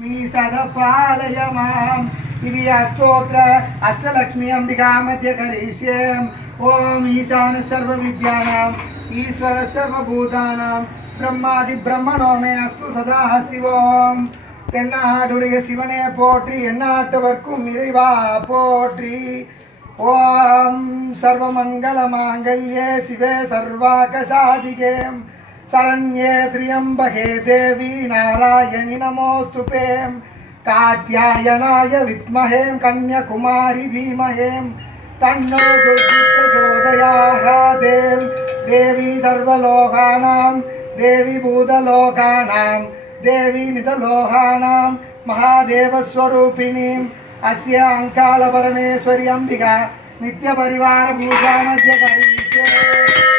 लक्ष्मी सदपालय माम् इति अष्टोत्र अष्टलक्ष्मी अंबिका मध्य करिष्येम्। ओम ईशान सर्वविद्यानाम् ईश्वर सर्वभूतानां ब्रह्मादि ब्रह्मणो मे अस्तु सदा शिवोम। தென்னாடுடைய சிவனே போற்றி, எந்நாட்டவர்க்கும் இறைவா போற்றி. ஓம் சர்வமங்கல மாங்கல்யே சிவே சர்வாகசாதிகே சரண்யே திரியம்பகே தேவி நாராயணி நமோஸ்துதே. காத்யாயனாய வித்மஹே கன்யகுமாரி தீமஹே தன்னோ துர்கி பிரச்சோதயாத். தேவி சர்வலோகானாம் தேவி பூதலோகானாம் देवी नितलोहानां महादेवस्वरूपिणीं अस्य अंकाल परमेश्वरी अंबिका नित्य परिवार पूजा मध्य करिष्ये।